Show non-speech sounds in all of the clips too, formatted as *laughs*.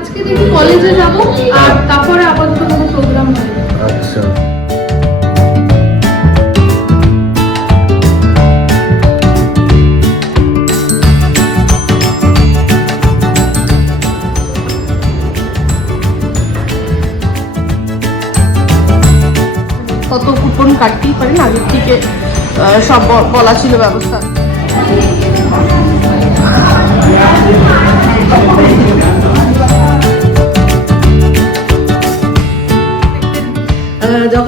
আজকে দেখি কলেজে যাব আর তারপরে আপাতত কোনো প্রোগ্রাম হয় আচ্ছা। কত কুপন কাটতেই পারেন আগের থেকে আহ, সব বলা ছিল ব্যবস্থা।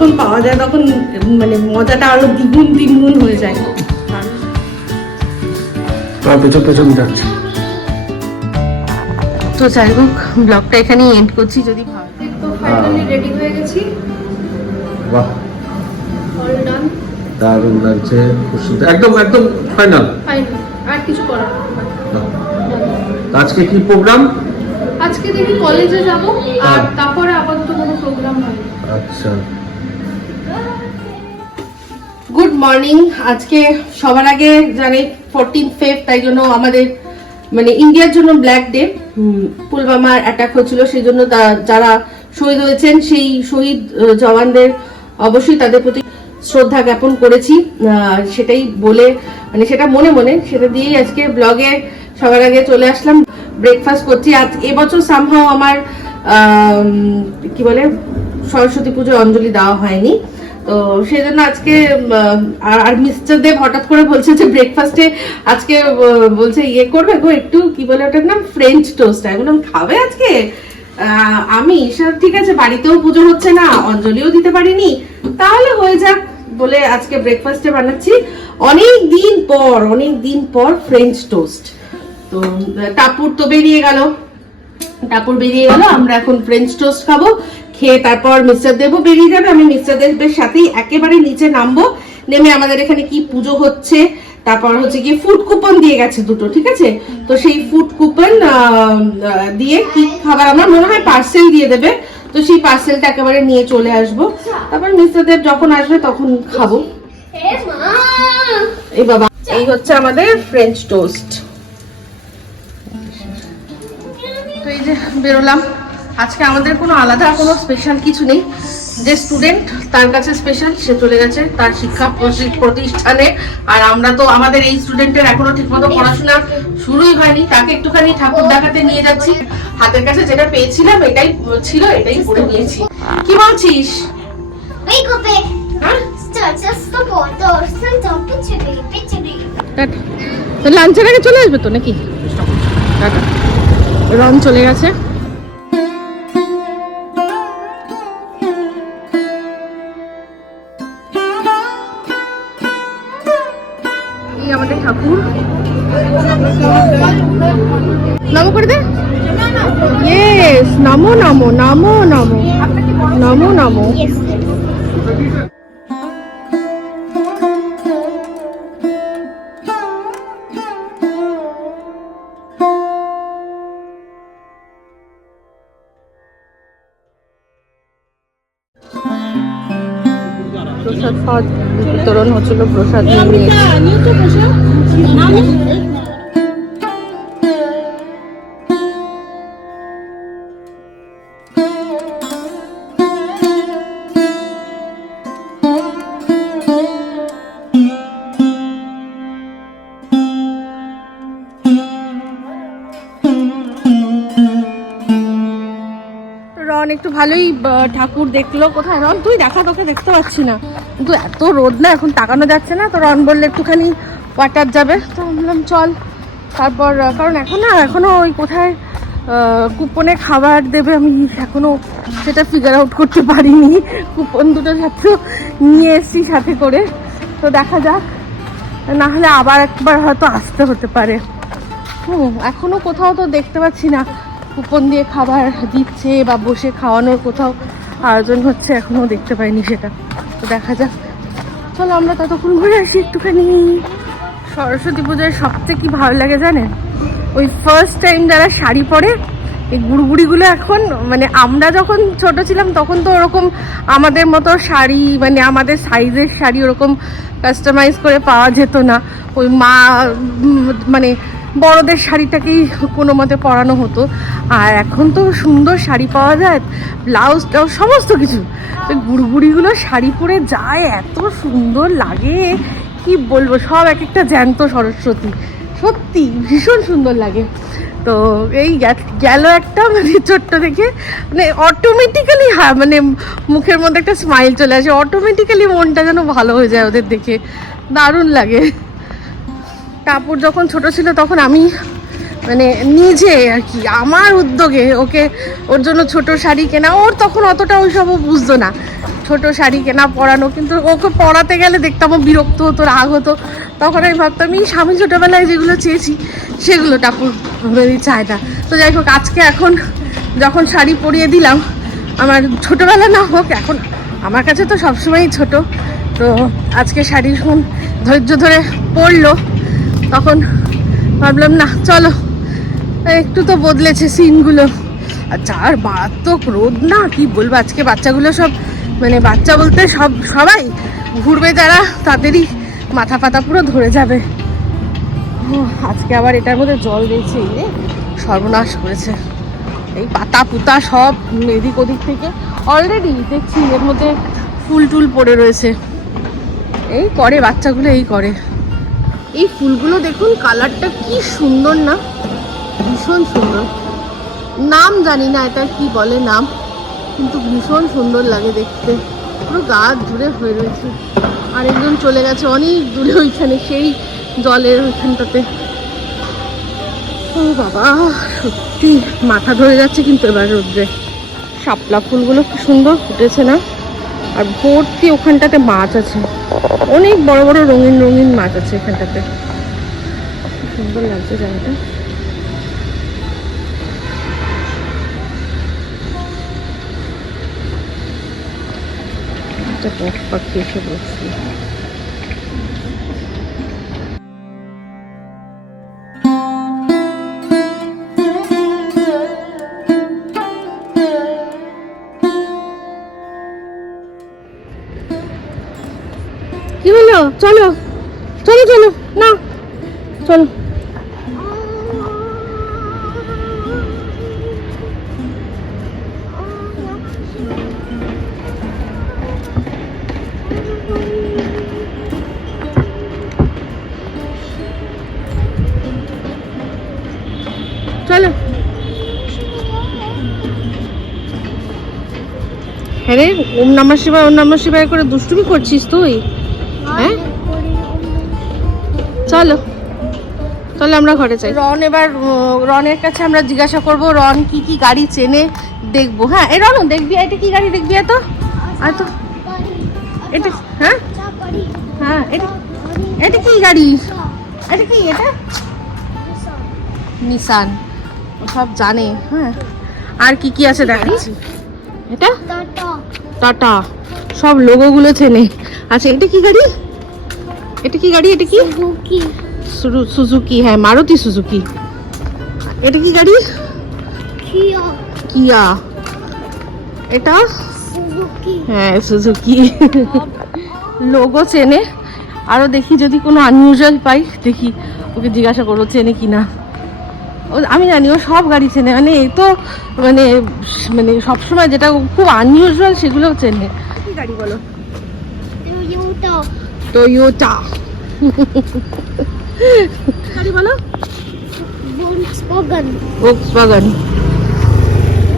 যখন পাওয়া যায় তখন মানে মজাটা আরও দ্বিগুণ তিনগুণ হয়ে যায়। পেছন পেছন যাচ্ছে। তো যাই হোক ব্লগটা এখানেই এন্ড করছি যদি ভালো ফাইনালি রেডি হয়ে। গেছি। বাহ। অল ডান দারুণ লাগছে খুব একদম একদম ফাইনাল ফাইন আর কিছু করার আজকে কি প্রোগ্রাম আজকে দেখি কলেজে যাব আর হ্যাঁ। তারপরে আপাতত কোনো প্রোগ্রাম হয় আচ্ছা। গুড মর্নিং আজকে সবার আগে জানে ফোরটিন ফেভ তাই জন্য আমাদের মানে ইন্ডিয়ার জন্য ব্ল্যাক ডে পুলওয়ামার অ্যাটাক হয়েছিল সেই জন্য যারা শহীদ হয়েছেন সেই শহীদ জওয়ানদের অবশ্যই তাদের প্রতি শ্রদ্ধা জ্ঞাপন করেছি। সেটাই বলে মানে সেটা মনে মনে সেটা দিয়েই আজকে ব্লগে সবার আগে চলে আসলাম ব্রেকফাস্ট করছি। আজ এবছর সামহাও আমার আম, কি বলে সরস্বতী পুজো অঞ্জলি দেওয়া হয়নি। তো সেই জন্য আজকে আর মিস্টার দেব হঠাৎ করে বলছে যে ব্রেকফাস্টে আজকে বলছে ইয়ে করবে গো একটু, কি বলে ওটার নাম? ফ্রেঞ্চ টোস্ট বললাম, খাবে আজকে? আমি ঈশা ঠিক আছে, বাড়িতেও পুজো হচ্ছে না, অঞ্জলিও দিতে পারিনি। তাহলে হয়ে যাক বলে আজকে ব্রেকফাস্টে বানাচ্ছি। অনেক দিন পর, অনেক দিন পর ফ্রেঞ্চ টোস্ট তো টাপুর তো বেরিয়ে গেল। টাপুর বেরিয়ে গেল, আমরা এখন ফ্রেঞ্চ টোস্ট খাব। খেয়ে তারপর মিস্টার দেবও বেরিয়ে যাবে। আমি মিস্টার দেবের সাথেই একেবারে নিচে নামবো। নেমে আমাদের এখানে কি পুজো হচ্ছে তারপর হচ্ছে কি ফুড কুপন দিয়ে গেছে দুটো ঠিক আছে? তো সেই ফুড কুপন দিয়ে কি খাবার আমার মনে হয় পার্সেল দিয়ে দেবে। তো সেই পার্সেলটা একেবারে নিয়ে চলে আসব। তারপর মিস্টার দেব যখন আসবে তখন খাব। এই বাবা এই হচ্ছে আমাদের ফ্রেঞ্চ টোস্ট তো এই যে বেরোলাম। আজকে আমাদের কোনো আলাদা কোনো স্পেশাল কিছু নেই। যে স্টুডেন্ট তার কাছে স্পেশাল সে চলে গেছে তার শিক্ষা প্রতিষ্ঠানে। আর আমরা তো আমাদের এই স্টুডেন্টের এখনও ঠিকমতো পড়াশোনা শুরুই হয়নি। তাকে একটুখানি ঠাকুর দেখাতে নিয়ে যাচ্ছি। হাতের কাছে যেটা পেয়েছিলাম এটাই ছিল এটাই পড়ে নিয়েছি। কি বলছিস. হ্যাঁ? লাঞ্চের আগে চলে আসবে তো নাকি? রন চলে গেছে। নামো নমো নমো নমো নামো। প্রসাদ বিতরণ হচ্ছিল প্রসাদ নিয়ে। একটু ভালোই ঠাকুর দেখল কোথায়? রন, তুই দেখা, তোকে দেখতে পাচ্ছি না। কিন্তু এত রোদ না, এখন তাকানো যাচ্ছে না। তো রন বললে, একটুখানি ওয়াটার যাবে। তো বললাম, চল। তারপর কারণ এখন না, এখনও ওই কোথায় কুপনে খাবার দেবে আমি এখনও সেটা ফিগার আউট করতে পারিনি। কুপন দুটো সাথে নিয়ে এসছি সাথে করে। তো দেখা যাক। না হলে আবার একবার হয়তো আসতে হতে পারে। হুম, এখনও কোথাও তো দেখতে পাচ্ছি না। কুপন দিয়ে খাবার দিচ্ছে বা বসে খাওয়ানোর কোথাও আয়োজন হচ্ছে এখনও দেখতে পাইনি সেটা। তো দেখা যাক। চলো আমরা ততক্ষণ ঘুরে আসি একটুখানি। সরস্বতী পুজোয় সবচেয়ে কি ভালো লাগে জানেন? ওই ফার্স্ট টাইম যারা শাড়ি পরে, এই গুড়গুড়িগুলো এখন মানে আমরা যখন ছোট ছিলাম, তখন তো ওরকম আমাদের মতো শাড়ি মানে আমাদের সাইজের শাড়ি ওরকম কাস্টমাইজ করে পাওয়া যেত না। ওই মা মানে বড়দের শাড়িটাকেই কোনো মতে পরানো হতো। আর এখন তো সুন্দর শাড়ি পাওয়া যায়, ব্লাউজ টাউজ সমস্ত কিছু। তো গুড়গুড়িগুলো শাড়ি পরে যায়, এত সুন্দর লাগে। কি বলব, সব এক একটা জ্যান্ত সরস্বতী। সত্যি, ভীষণ সুন্দর লাগে। তো এই গেল একটা মানে ছোট্ট দেখে মানে অটোমেটিক্যালি হ্যাঁ মানে মুখের মধ্যে একটা স্মাইল চলে আসে। অটোমেটিক্যালি মনটা যেন ভালো হয়ে যায় ওদের দেখে। দারুণ লাগে। টাপুর যখন ছোট ছিল তখন আমি মানে নিজে আর কি, আমার উদ্যোগে ওকে ওর জন্য ছোট শাড়ি কেনা, ওর তখন অতটা ওইসব ও বুঝতো না। ছোট শাড়ি কেনা, পরানো, কিন্তু ওকে পরাতে গেলে দেখতাম ও বিরক্ত হতো, রাগ হতো। তখন আমি ভাবতাম এই স্বামী ছোটোবেলায় যেগুলো চেয়েছি, সেগুলো টাপুর বেরি চায় না তো যাই হোক, আজকে এখন যখন শাড়ি পরিয়ে দিলাম, আমার ছোটোবেলা না হোক, এখন আমার কাছে তো সবসময়ই ছোট। তো আজকে শাড়ি ধৈর্য ধরে পরলো। তখন ভাবলাম, না, চলো। একটু তো বদলেছে সিনগুলো। আর যার মারাত্মক রোদ, না, কি বলব, আজকে বাচ্চাগুলো সব মানে বাচ্চা বলতে সব, সবাই ঘুরবে যারা, তাদেরই মাথা পাতা পুরো ধরে যাবে। আজকে আবার এটার মধ্যে জল দিয়েছে সর্বনাশ করেছে। এই পাতা পুতা সব এদিক ওদিক থেকে অলরেডি দেখছি, এর মধ্যে ফুল টুল পড়ে রয়েছে। এই করে বাচ্চাগুলো, এই করে। এই ফুলগুলো দেখুন, কালারটা কি সুন্দর না? ভীষণ সুন্দর। নাম জানি না এটা কি বলে নাম, কিন্তু ভীষণ সুন্দর লাগে দেখতে। পুরো গা জুড়ে হয়ে রয়েছে। আরেকজন চলে গেছে অনেক দূরে ওইখানে, সেই জলের ওইখানটাতে। ও বাবা, সত্যি, মাথা ধরে যাচ্ছে কিন্তু এবার রোদ্রে। শাপলা ফুলগুলো কি সুন্দর ফুটেছে না? আর ভর্তি ওখানটাতে মাছ আছে। অনেক বড় বড় রঙিন রঙিন মাছ আছে এখানটাতে। সুন্দর লাগছে জায়গাটা। একটা পাখি এসে বসছে কি হলো চলো চলো চলো, না, চলো। চলো। হ্যাঁ রে, ওম নমঃ শিবায়, ওম নমঃ শিবায় করে দুষ্টুমি করছিস তুই? চলো। চলো আমরা ঘরে যাই। রন এবার রনের কাছে আমরা জিজ্ঞাসা করব রন কি কি গাড়ি চেনে দেখব। হ্যাঁ এ রন দেখবি এটা কি গাড়ি দেখবি এত? আর তো এটা হ্যাঁ? হ্যাঁ এটা এটা কি গাড়ি? এটা কি এটা? নিসান। সব জানে হ্যাঁ। আর কি কি আছে দেখাচ্ছি? এটা? টাটা। টাটা। সব লোগোগুলো চেনে। আচ্ছা এটা কি গাড়ি? এটা কি গাড়ি? এটা কি? সুজুকি। হ্যাঁ মারুতি সুজুকি। এটা কি গাড়ি? কিয়া। এটা? হ্যাঁ সুজুকি। লোগো চেনে। আরও দেখি যদি কোনো আনইউজুয়াল পাই দেখি ওকে জিজ্ঞাসা করব চেনে কি না আমি জানি ও সব গাড়ি চেনে। মানে এই তো মানে মানে সবসময় যেটা খুব আনইউজুয়াল সেগুলোও চেনে। কি গাড়ি বলো? টয়োটা গাড়ি বলো। ভোক্সওয়াগন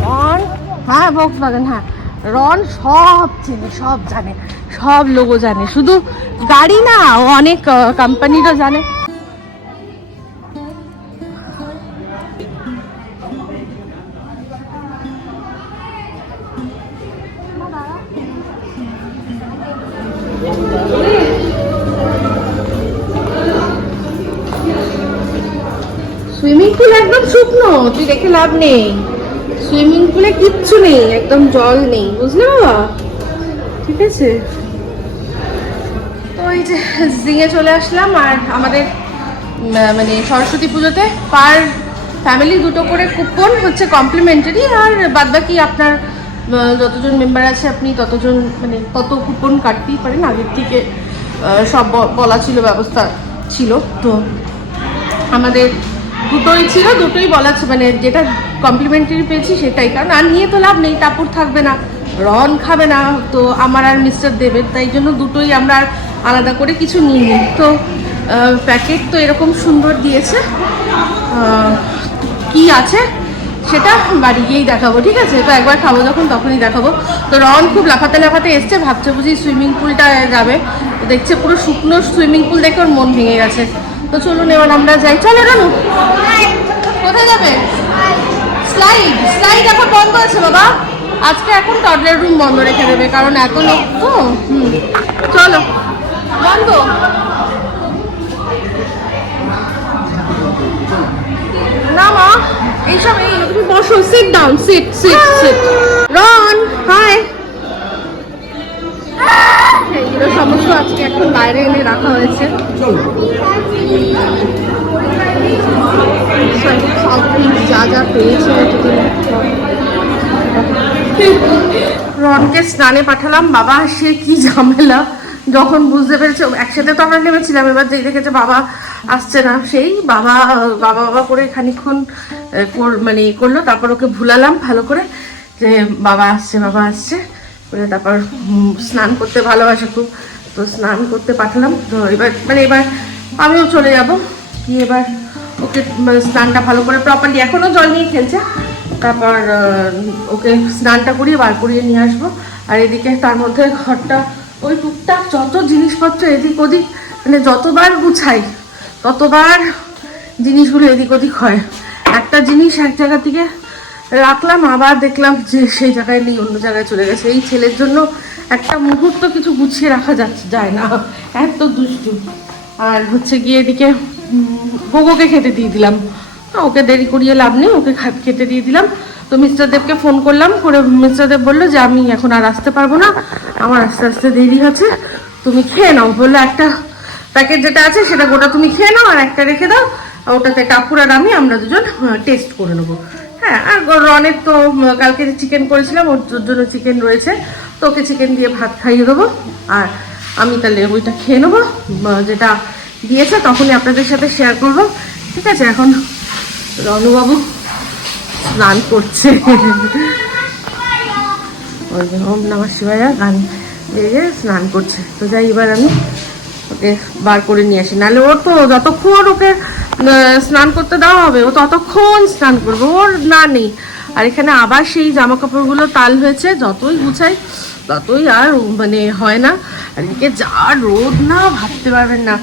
রন হ্যাঁ ভোক্সওয়াগন হ্যাঁ। রন সব চেনে সব জানে সব লোগো জানে। শুধু গাড়ি না অনেক কোম্পানিরও জানে। লাভ নেই। সুইমিং পুলে কিচ্ছু নেই, একদম জল নেই, বুঝলে বাবা? ঠিক আছে। তো এই যে জিঙে চলে আসলাম, আর আমাদের মানে সরস্বতী পুজোতে পার ফ্যামিলি দুটো করে কুপন হচ্ছে কমপ্লিমেন্টারি, আর বাদবাকি আপনার যতজন মেম্বার আছে আপনি ততজন মানে তত কুপন কাটতেই পারেন। আগের থেকে সব বলা ছিল, ব্যবস্থা ছিল। তো আমাদের দুটোই ছিল, দুটোই বলা মানে যেটা কমপ্লিমেন্টারি পেয়েছি সেটাই। কারণ আর নিয়ে তো লাভ নেই টাপুর থাকবে না। রন খাবে না, তো আমার আর মিস্টার দেবের, তাই জন্য দুটোই আমরা আর আলাদা করে কিছু নিই তো প্যাকেট তো এরকম সুন্দর দিয়েছে। কি আছে সেটা বাড়ি গিয়েই দেখাবো, ঠিক আছে? তো একবার খাব যখন, তখনই দেখাবো। তো রন খুব লাফাতে লাফাতে এসছে, ভাবছে বুঝি সুইমিং পুলটা যাবে। দেখছে পুরো শুকনো সুইমিং পুল দেখে ওর মন ভেঙে গেছে। তো চলুন এবার আমরা যাই। চলো রানু কোথায় যাবে? স্লাইড স্লাইড এখন বন্ধ আছে বাবা। আজকে এখন টডলার রুম বন্ধ রেখে দেবে কারণ এত লোক তো হুম। চলো বন্ধ। না মা এইসব এই তুমি বসো sit down sit sit sit Ron hi এগুলো সমস্ত আজকে এখন বাইরে এনে রাখা হয়েছে। যা যা পেয়েছে রনকে স্নানে পাঠালাম। বাবা, সে কি ঝামেলা? যখন বুঝতে পেরেছে, একসাথে তো আমরা নেমেছিলাম, এবার যেই দেখেছে বাবা আসছে না, সেই বাবা বাবা বাবা করে খানিক্ষণ মানে করল, তারপর ওকে ভুলালাম ভালো করে যে বাবা আসছে বাবা আসছে। করে তারপর স্নান করতে ভালোবাসে খুব। তো স্নান করতে পাঠালাম। তো এবার মানে এবার আমিও চলে যাব। গিয়ে এবার ওকে মানে স্নানটা ভালো করে প্রপারলি এখনও জল নিয়ে খেলছে। তারপর ওকে স্নানটা করিয়ে বার করিয়ে নিয়ে আসব। আর এদিকে তার মধ্যে ঘরটা, ওই টুকটাক যত জিনিসপত্র এদিক ওদিক মানে যতবার গুছাই, ততবার জিনিসগুলো এদিক ওদিক হয়। একটা জিনিস এক জায়গা থেকে রাখলাম, আবার দেখলাম যে সেই জায়গায় নেই, অন্য জায়গায় চলে গেছে। এই ছেলের জন্য একটা মুহূর্ত কিছু গুছিয়ে রাখা যাচ্ছে, যায় না। এত দুষ্টু। আর হচ্ছে গিয়ে এদিকে গোগোকে খেতে দিয়ে দিলাম। ওকে দেরি করিয়ে লাভ নেই, ওকে খেতে দিয়ে দিলাম। তো মিস্টার দেবকে ফোন করলাম, করে মিস্টার দেব বলল যে, আমি এখন আর আসতে পারব না। আমার আস্তে আস্তে দেরি আছে তুমি খেয়ে নাও। বলল, একটা প্যাকেট যেটা আছে, সেটা গোটা তুমি খেয়ে নাও, আর একটা রেখে দাও। ওটাতে টাপুর আর আমি, আমরা দুজন টেস্ট করে নেব। হ্যাঁ আর রনের তো কালকে চিকেন করেছিলাম, ওর জন্য চিকেন রয়েছে। তো ওকে চিকেন দিয়ে ভাত খাইয়ে দেবো। আর আমি তাহলে ওইটা খেয়ে নেব। যেটা দিয়েছে, তখনই আপনাদের সাথে শেয়ার করব। ঠিক আছে, এখন রনুবাবু স্নান করছে। ওই ওম নমঃ শিবায়া, গান দিয়ে স্নান করছে। তো যাই, এবার আমি ওকে বার করে নিয়ে আসি। নাহলে ওর তো যতক্ষণ ওকে স্নান করতে দেওয়া হবে। ও ততক্ষণ স্নান করবে, ওর না নেই। আর এখানে আবার সেই জামা কাপড়গুলো তাল হয়েছে, যতই গুছাই, ততই আর মানে হয় না। আর এদিকে যা রোদ না, ভাবতে পারবেন না।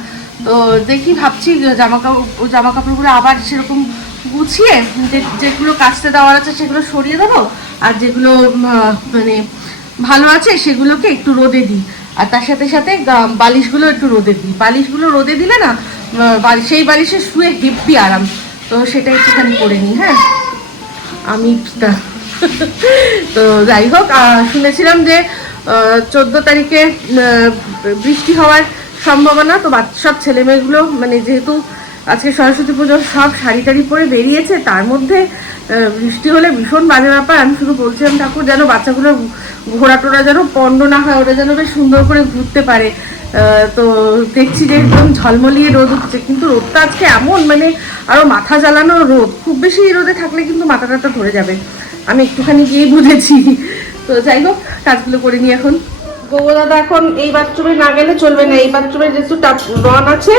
তো দেখি ভাবছি জামা কাপড় জামা কাপড়গুলো আবার সেরকম গুছিয়ে যে- যেগুলো কাচতে দেওয়ার আছে সেগুলো সরিয়ে দেবো। আর যেগুলো মানে ভালো আছে সেগুলোকে একটু রোদে দিই। আর তার সাথে সাথে বালিশগুলো একটু রোদে দিই। বালিশগুলো রোদে দিলে না সেই বালিশে শুয়ে হেব্বি আরাম। তো সেটা একটুখানি করে নিই হ্যাঁ? আমি তা- *laughs* যাই হোক শুনেছিলাম যে চোদ্দ তারিখে বৃষ্টি হওয়ার সম্ভাবনা। তো সব ছেলেমেয়েগুলো মানে যেহেতু আজকে সরস্বতী পুজো, সব শাড়ি টাড়ি পরে বেরিয়েছে, তার মধ্যে বৃষ্টি হলে ভীষণ বাজে ব্যাপার। আমি শুধু বলছিলাম, ঠাকুর, যেন বাচ্চাগুলো ঘোরা টোরা যেন পণ্ড না হয়, ওরা যেন বেশ সুন্দর করে ঘুরতে পারে। তো দেখছি যে একদম ঝলমলিয়ে রোদ হচ্ছে কিন্তু রোদটা আজকে এমন মানে আরও মাথা জ্বালানো রোদ। খুব বেশি রোদে থাকলে কিন্তু মাথা টাথা ধরে যাবে। আমি একটুখানি গিয়েই বুঝেছি। তো যাই হোক, কাজগুলো করে নিই এখন। গৌর দাদা এখন এই বাথরুমে না গেলে চলবে না। এই বাথরুমে যেহেতু টাপ রন আছে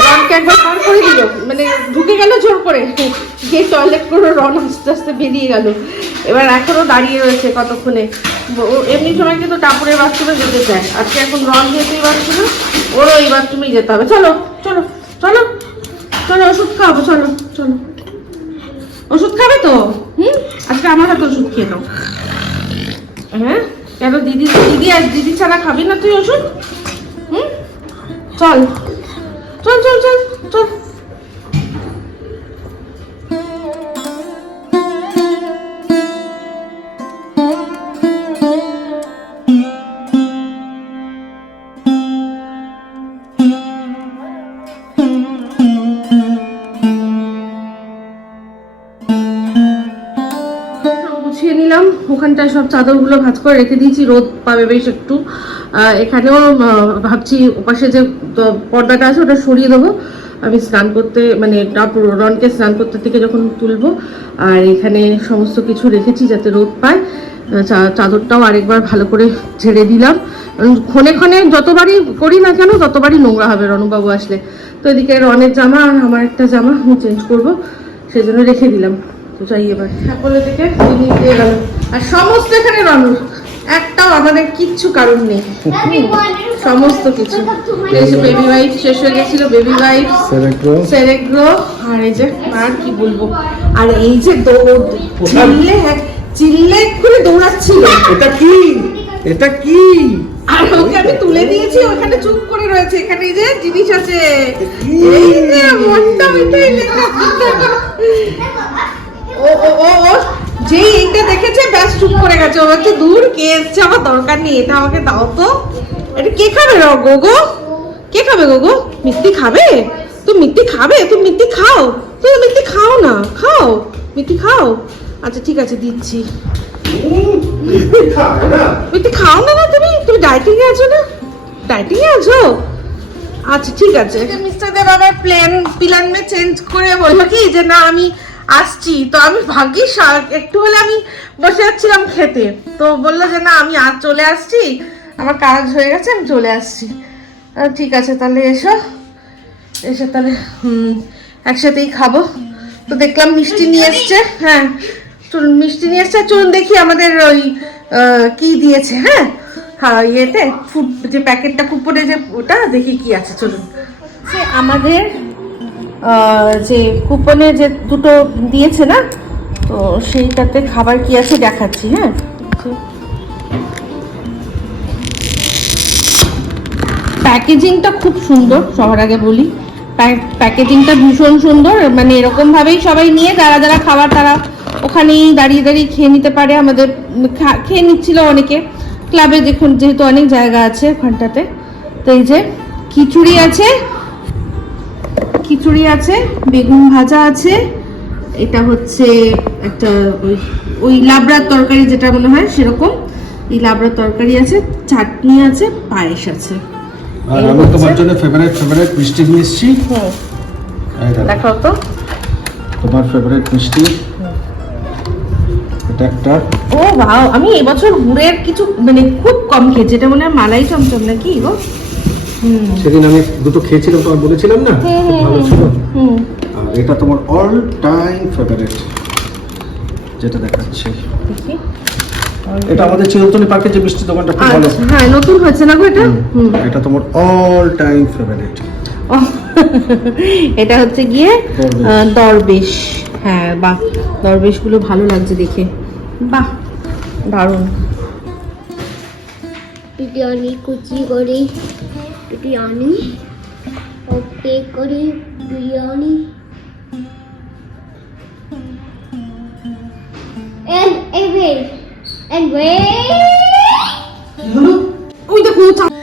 রনকে একবার পার করে দিল। মানে ঢুকে গেল জোর করে। গিয়ে টয়লেট করে রন আস্তে আস্তে বেরিয়ে গেল। এবার এখনও দাঁড়িয়ে রয়েছে কতক্ষণে। এমনি সময় কিন্তু টাপুরের বাথরুমে যেতে চায়। আজকে এখন রন যেহেতু এই বাথরুমে ওরও এই বাথরুমেই যেতে হবে। চলো চলো চলো চলো, ওষুধ খাব চলো চলো। ওষুধ খাবে তো? হুম? আজকে আমার হাতে ওষুধ খেয়ে নাও। হ্যাঁ? কেন দিদি দিদি আর দিদি ছাড়া খাবি না তুই ওষুধ? হুম? চল। চল চল চল চল। ওখানটায় সব চাদরগুলো ভাঁজ করে রেখে দিয়েছি, রোদ পাবে বেশ একটু। এখানেও ভাবছি ওপাশে যে পর্দাটা আছে ওটা সরিয়ে দেবো। আমি স্নান করতে মানে রনকে স্নান করতে থেকে যখন তুলবো, আর এখানে সমস্ত কিছু রেখেছি যাতে রোদ পায় চাদরটাও আরেকবার ভালো করে ঝেড়ে দিলাম। ক্ষণে ক্ষণে যতবারই করি না কেন, ততবারই নোংরা হবে রনবাবু আসলে। তো এদিকে রনের জামা আর আমার একটা জামা চেঞ্জ করব সেই জন্য রেখে দিলাম। তো যাই এবার। সকলের দিকে জিনিস দিয়ে গেল। আর সমস্ত এখানে রনুর একটাও আমাদের কিচ্ছু কারণ নেই। সমস্ত কিছু। বেবি ওয়াইফ শেষ হয়ে গেছিল বেবি ওয়াইফ সেরেগ্রো আর এই যে আর কি বলব? আর এই যে দৌড় চিল্লে হ্যাঁ, চিল্লে করে দৌড়াচ্ছিল। এটা কি? এটা কি? আর ওকে আমি তুলে দিয়েছি ওখানে চুপ করে রয়েছে এখানে এই যে জিনিস আছে। এই যে মনটা মিটাই লেখা ও ও ও ও যে এইটা দেখেছে, ব্যাস চুপ করে গেছে। ও হচ্ছে দূর, কে এসছে? আমার দরকার নেই, এটা আমাকে দাও তো। এটা কে খাবে রে গোগো? কে খাবে গোগো? মিষ্টি খাবে? তুমি মিষ্টি খাবে? তুমি মিষ্টি খাও। তুমি মিষ্টি খাও না, খাও। মিষ্টি খাও। আচ্ছা ঠিক আছে, দিচ্ছি। মিষ্টি খাও না না, তুমি? তুমি ডায়েটিং এ আছো না? ডায়েটিং এ আছো? আচ্ছা ঠিক আছে। মিস্টার দেব আবার প্ল্যান প্ল্যান চেঞ্জ করে বলল কি যে, না, আমি আসছি তো আমি ভাগ্যিস একটু হলে আমি বসে যাচ্ছিলাম খেতে। তো বলল যে না আমি আজ চলে আসছি আমার কাজ হয়ে গেছে আমি চলে আসছি। ঠিক আছে তাহলে এসো। এসে তাহলে হুম একসাথেই খাব। তো দেখলাম মিষ্টি নিয়ে এসছে হ্যাঁ চলুন মিষ্টি নিয়ে এসছে। চলুন দেখি আমাদের ওই কি দিয়েছে হ্যাঁ? হ্যাঁ ইয়েতে ফুড যে প্যাকেটটা কুপনে যে ওটা দেখি কি আছে চলুন। আমাদের যে কুপনে যে দুটো দিয়েছে না, তো সেইটাতে খাবার কি আছে দেখাচ্ছি হ্যাঁ? প্যাকেজিংটা খুব সুন্দর, সবার আগে বলি। প্যাকেজিংটা ভীষণ সুন্দর মানে এরকম ভাবেই সবাই নিয়ে যারা যারা খাবার তারা ওখানেই দাঁড়িয়ে দাঁড়িয়ে খেয়ে নিতে পারে, আমাদের খেয়ে নিচ্ছিল অনেকে। ক্লাবে দেখুন, যেহেতু অনেক জায়গা আছে ওখানটাতে। তো এই যে খিচুড়ি আছে খিচুড়ি আছে বেগুন ভাজা আছে এটা হচ্ছে একটা ওই ওই লাবড়ার তরকারি যেটা মনে হয় সেরকম। এই লাবড়ার তরকারি আছে চাটনি আছে পায়েস আছে। আর আমি তোমার জন্য ফেভারিট ফেভারিট মিষ্টি নিয়ে এসেছি। দেখো, দেখাও তো। তোমার ফেভারিট মিষ্টি। এটা একটা। ও আমি এবছর গুড়ের কিছু মানে খুব কম খেয়েছি। এটা মনে হয় মালাই চমচম নাকি গো সেদিন আমি দুটো খেয়েছিলাম তোমার বলেছিলাম না? খুব ভালো ছিল। আর এটা তোমার অল টাইম ফেভারিট যেটা দেখাচ্ছি। এটা আমাদের চিরন্তনী পার্কের যে মিষ্টি দোকানটা খুব ভালো। আচ্ছা, হ্যাঁ নতুন হয়েছে না গো এটা? এটা তোমার অল টাইম ফেভারিট এটা হচ্ছে গিয়ে দরবেশ। হ্যাঁ বাহ দরবেশগুলো ভালো লাগছে দেখে। বাহ দারুণ। বিরিয়ানি কুচি করে বিরিয়ানি ওকে করে biryani. and and wait and wait ওই দেখো চা-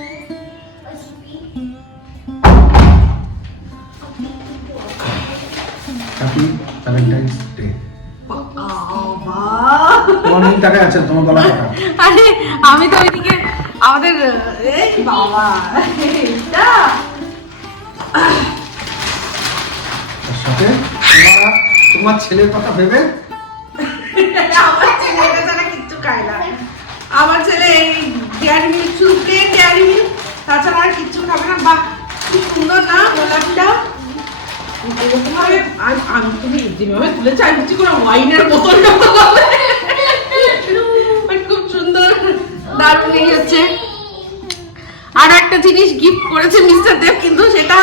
হ্যাপি ভ্যালেন্টাইন্স ডে তোমার টাকা আছে তোমার গলা আরে আমি তো ওইদিকে আমাদের এই বাবা এটা সাথে তোমার তোমার ছেলের কথা ভেবে? আমার ছেলে এটা কিচ্ছু খায় না। আমার ছেলে এই ডেয়ারি মিল্ক শুধু প্লেন ডেয়ারি মিল্ক তাছাড়া আর কিচ্ছু খাবে না। বাহ কি সুন্দর না গোলাপটা। এরকমভাবে আম- আমি তুমি যেভাবে তুলে চাই হচ্ছে কোনো ওয়াইনের বোতল খুব সুন্দর দারুণ এই হচ্ছে আর একটা জিনিস গিফট করেছে মিস্টার দেব কিন্তু সেটা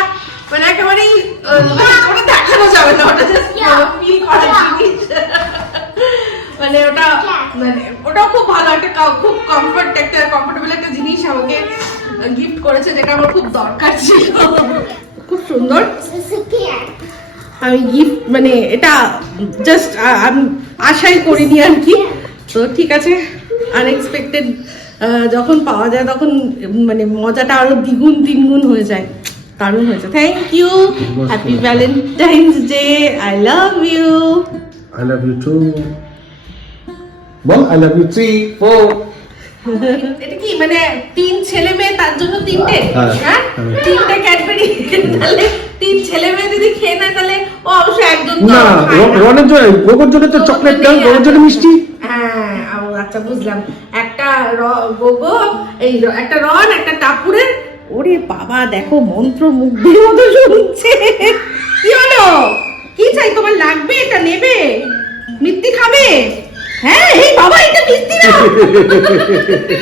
মানে একেবারেই আহ, ওটা দেখানো যাবে না ওটা জাস্ট ফিল করার জিনিস মানে ওটা মানে ওটাও খুব ভালো একটা খুব কমফর্ট একটা কমফোর্টেবল একটা জিনিস আমাকে গিফট করেছে যেটা আমার খুব দরকার ছিল। খুব সুন্দর। আমি গিফট মানে এটা জাস্ট আমি আশাই করিনি আর কি। তো ঠিক আছে আনএক্সপেক্টেড যখন পাওয়া যায় তখন মানে মজাটা আরও দ্বিগুণ তিনগুণ হয়ে যায়। দারুণ হয়েছে। Thank you happy Valentine's Day I love you I love you too ball I love you three four এটা কি মানে তিন ছেলে মেয়ে তার জন্য তিনটে? হ্যাঁ, হ্যাঁ হ্যাঁ। তিনটে ক্যাডবেরি তাহলে তিন ছেলে মেয়ে যদি খেয়ে নেয় তাহলে ও অবশ্যই একজন না রনের জন্য গোবর জন্য তো চকলেট চকলেটটা রনের জন্য মিষ্টি? হ্যাঁ আচ্ছা বুঝলাম। একটা গোগো এই একটা রন একটা টাপুরের। ওরে বাবা দেখো মন্ত্র মুগ্ধের মতো শুনছে। কি হলো? কি চাই তোমার লাগবে? এটা নেবে? মিত্তি খাবে? হ্যাঁ এই বাবা এটা মিষ্টি না।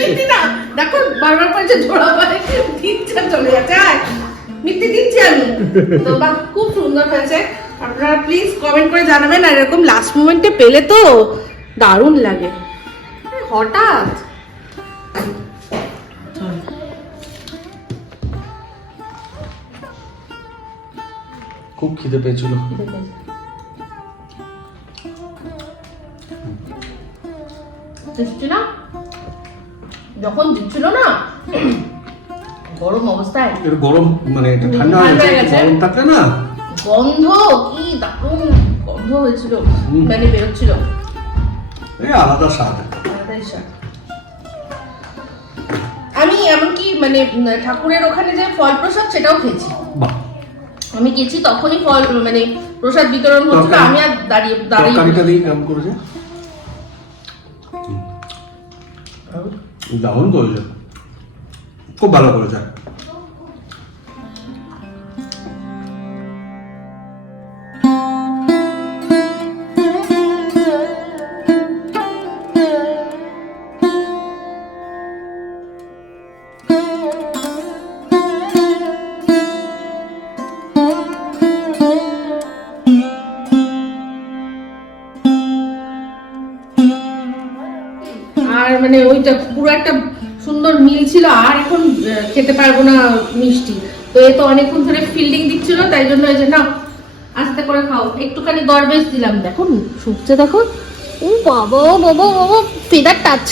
মিষ্টি না। দেখো বারবার বলছে ঝোড়া পারে দিচ্ছে চলে যাচ্ছে মিষ্টি দিচ্ছি আমি। তো বাহ খুব সুন্দর হয়েছে। আপনারা প্লিজ কমেন্ট করে জানাবেন আর এরকম লাস্ট মোমেন্টে পেলে তো দারুণ লাগে। হঠাৎ। খুব খিদে পেয়েছিল। দিচ্ছি যখন দিচ্ছিল না গরম অবস্থায়। এর গরম মানে এটা ঠান্ডা হয়ে গেছে গেছে। গরম থাকলে না? গন্ধ কি দারুণ গন্ধ হয়েছিল মানে বেরোচ্ছিল। এই আলাদা স্বাদ। আলাদাই স্বাদ। আমি এমনকি মানে ঠাকুরের ওখানে যে ফল প্রসাদ সেটাও খেয়েছি। আমি গেছি তখনই ফল মানে প্রসাদ বিতরণ হচ্ছিল আমি আর দাঁড়িয়ে দাঁড়িয়ে তরকারিটা দিয়ে কেমন করেছে দারুণ করেছে খুব ভালো করেছে আর সুন্দর ছিল আর এখন খেতে পারব না মিষ্টি। তো এ তো অনেকক্ষণ ধরে ফিল্ডিং দিচ্ছিল তাই জন্য এই যে না আস্তে করে খাও। একটুখানি গরবেশ দিলাম দেখো শুকছে দেখো ও বাবা বাবা বাবা ফেদার টাচ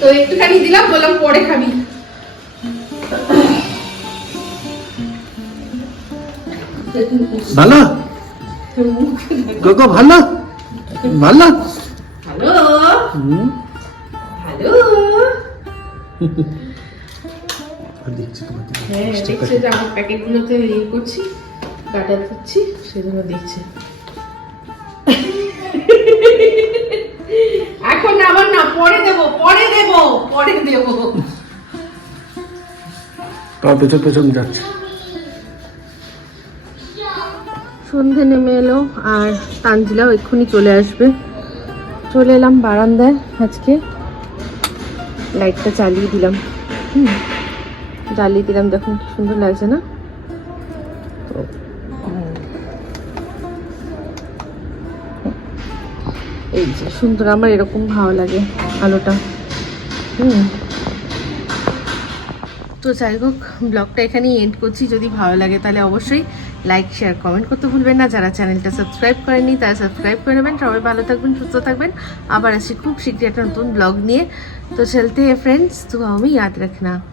তো একটুখানি দিলাম বললাম পরে খাবি। ভালো? ভালো? ভালো। হুম। প্যাকেটগুলোতে ইয়ে করছি কাটা এখন আবার না পরে দেব পরে দেব পরে দেব তার পেছন পেছন যাচ্ছে সন্ধে নেমে এলো আর তানজিলাও এক্ষুনি চলে আসবে। চলে এলাম বারান্দায় আজকে। লাইটটা চালিয়ে দিলাম। হুম। জ্বালিয়ে দিলাম, দেখুন কি সুন্দর লাগছে না? এই যে সুন্দর, আমার এরকম ভালো লাগে আলোটা। হুম। তো যাই হোক, ব্লগটা এখানেই এন্ড করছি। যদি ভালো লাগে তাহলে অবশ্যই লাইক শেয়ার কমেন্ট করতে ভুলবেন না। যারা চ্যানেলটা সাবস্ক্রাইব করেনি তারা সাবস্ক্রাইব করে নেবেন। সবাই ভালো থাকবেন, সুস্থ থাকবেন। আবার আসি খুব শীঘ্রই একটা নতুন ব্লগ নিয়ে। তো চলতে ফ্রেন্ডস তো আমি, ইয়াদ রাখনা।